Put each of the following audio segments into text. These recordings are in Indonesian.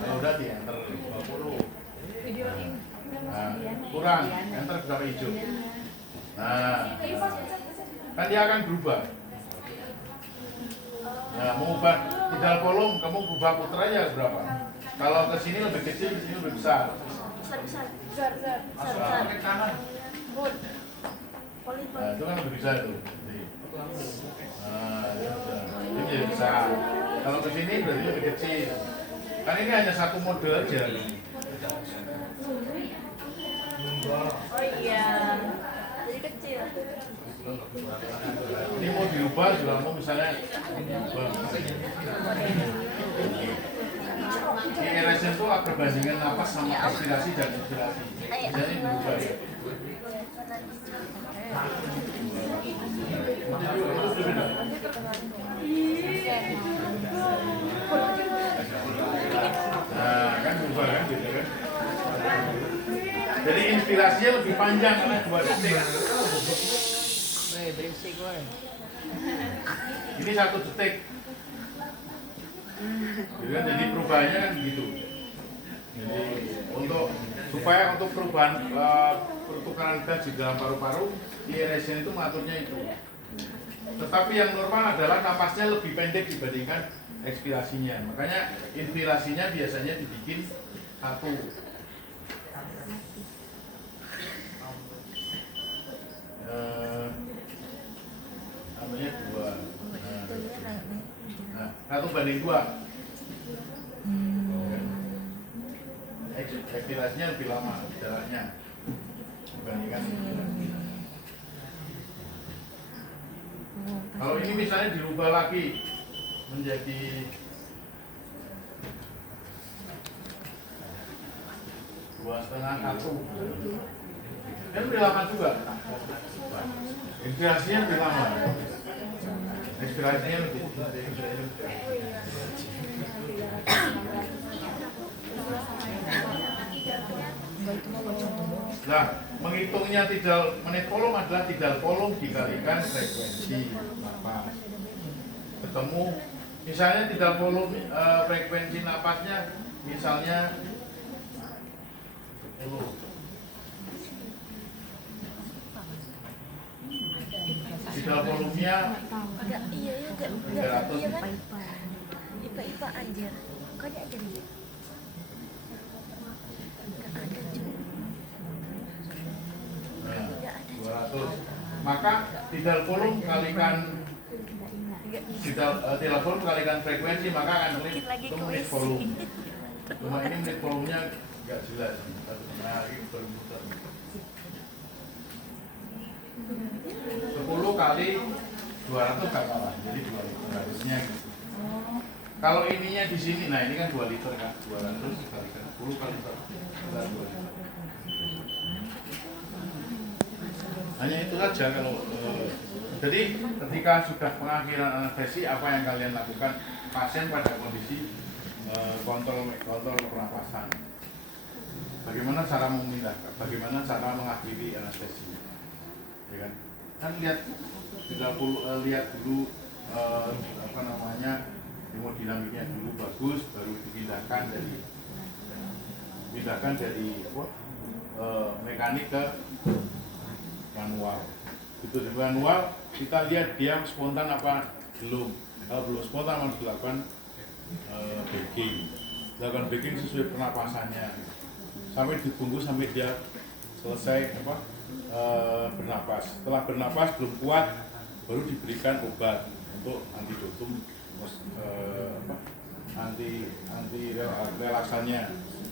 Kalau udah di enter 20. Nah, kurang, enter berapa hijau. Nah, kan dia akan berubah. Nah, mau ubah tinggal kolom, kamu ubah putra ya berapa? Kalau ke sini lebih kecil, ke sini lebih besar. Besar. Nah, itu kan lebih besar tuh. Nah, ini jadi besar. Kalau ke sini berarti lebih kecil. Kan ini hanya satu mode aja. Oh iya, jadi kecil. Ini mau diubah juga mau misalnya di eraser itu perbandingan napas sama inspirasi dan inspirasi. Jadi diubah ya. Nah, kan berubah kan gitu kan. Jadi inspirasinya lebih panjang karena 2 detik. Ini 1 detik. Jadi perubahannya kan begitu. Jadi supaya untuk perubahan pertukaran gas di dalam paru-paru, aeration itu mengaturnya itu. Tetapi yang normal adalah napasnya lebih pendek dibandingkan ekspirasinya. Makanya inspirasinya biasanya dibikin 1. Namanya 2. Nah, 1/2. Ekspirasinya lebih lama jaraknya dibandingkan. Kalau ini misalnya dirubah lagi menjadi 2,5-1, kan lebih lama juga. Inspirasinya lebih lama. Inspirasinya lebih. Nah, menghitungnya menit kolom adalah tinggal kolom dikalikan frekuensi napas. Ketemu, misalnya tinggal kolom frekuensi napasnya, misalnya 10. Tinggal kolomnya 300. IPA anjir. Kok dia aja nih? Nah, 200. Maka tinggal kolom kalikan tinggal kolom kalikan frekuensi, maka akan menit kolom. Cuma ini menit kolomnya nggak jelas. Nah, ini bermuter. 10 kali 200 nggak kalah, jadi 200-nya gitu. Kalau ininya di sini, nah ini kan 2 liter kan, 200 kalikan 10 kali 2 liter. Hanya itu saja kalau jadi ketika sudah pengakhiran anestesi, apa yang kalian lakukan? Pasien pada kondisi kontrol pernapasan. Bagaimana cara memindahkan? Bagaimana cara mengakhiri anestesi? Ya kan lihat dulu hemodinamiknya dulu bagus, baru dipindahkan dari mekanik ke manual. Itu di manual kita lihat dia spontan apa belum. Kalau belum spontan harus dilakukan bagging sesuai pernapasannya sampai dibungkus sampai dia selesai bernapas. Setelah bernapas belum kuat, baru diberikan obat untuk antidotum, anti relaksannya.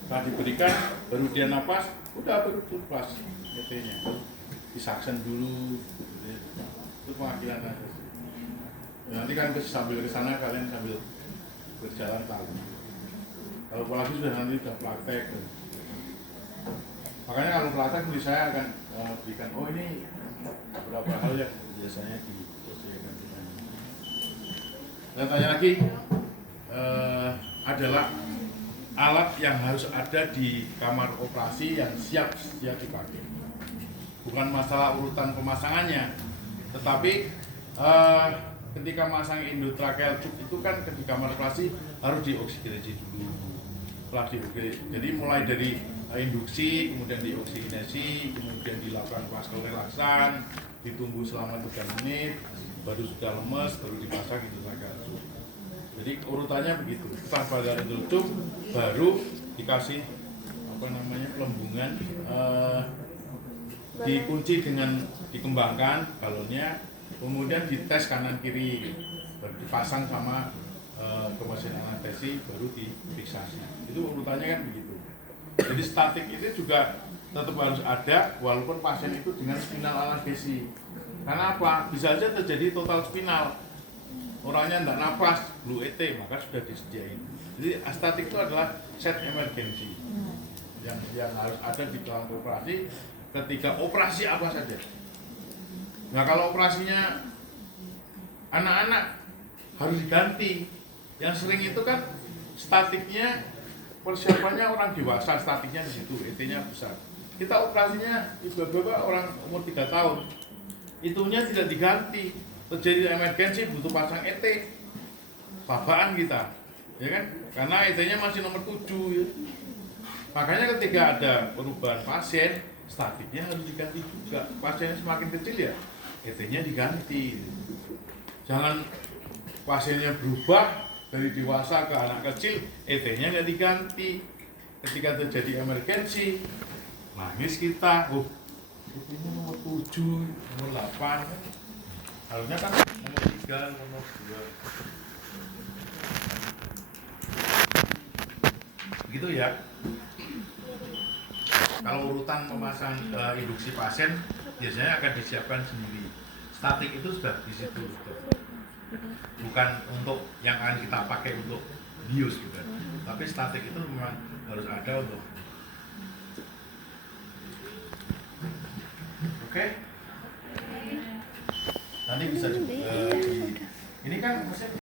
Setelah diberikan, baru dia napas, udah baru lepas PT-nya. Disaksen dulu, itu pengakhiran anestesi. Nanti kan sambil kesana kalian sambil berjalan tahu. Kalau apalagi sudah praktek. Makanya kalau praktek saya akan berikan, ini beberapa hal yang biasanya disesuaikan dengan. Dan tanya lagi, adalah alat yang harus ada di kamar operasi yang siap dipakai. Bukan masalah urutan pemasangannya, tetapi ketika masang endotracheal tube itu kan di kamar operasi harus dioksigenasi dulu. setelah jadi mulai dari induksi, kemudian dioksigenasi, kemudian dilakukan vaskul relaksan, ditunggu selama 3 menit, baru sudah lemes, baru dimasak itu saja. Jadi urutannya begitu. Tanpa ada tutup, baru dikasih pelembungan, dikunci dengan dikembangkan balonnya, kemudian dites kanan kiri, baru dipasang sama ke mesin anestesi, baru difiksasi. Itu urutannya kan begitu. Jadi statik itu juga tetap harus ada walaupun pasien itu dengan spinal anestesi. Karena apa? Bisa saja terjadi total spinal. Orangnya tidak nafas, blue ET, maka sudah disediain. Jadi statik itu adalah set emergency yang harus ada di dalam operasi ketika operasi apa saja. Nah kalau operasinya anak-anak harus diganti. Yang sering itu kan statiknya persiapannya orang dewasa, statiknya di situ, ET-nya besar. Kita operasinya ibu-ibu orang umur 3 tahun, itunya tidak diganti. Terjadi emergensi butuh pasang ET, babaan kita, ya kan? Karena ET-nya masih nomor 7 ya. Makanya ketika ada perubahan pasien, statiknya harus diganti juga. Pasiennya semakin kecil ya, ET-nya diganti. Jangan pasiennya berubah dari dewasa ke anak kecil, ET-nya nggak diganti. Ketika terjadi emergensi, nangis kita, ET-nya nomor 7, nomor 8, harusnya kan nomor 3, nomor 2. Begitu ya. Kalau urutan memasang induksi pasien biasanya akan disiapkan sendiri. Statik itu sudah di situ, bukan untuk yang akan kita pakai untuk bius gitu. Tapi statik itu memang harus ada untuk. Oke? Nanti bisa ini kan mesin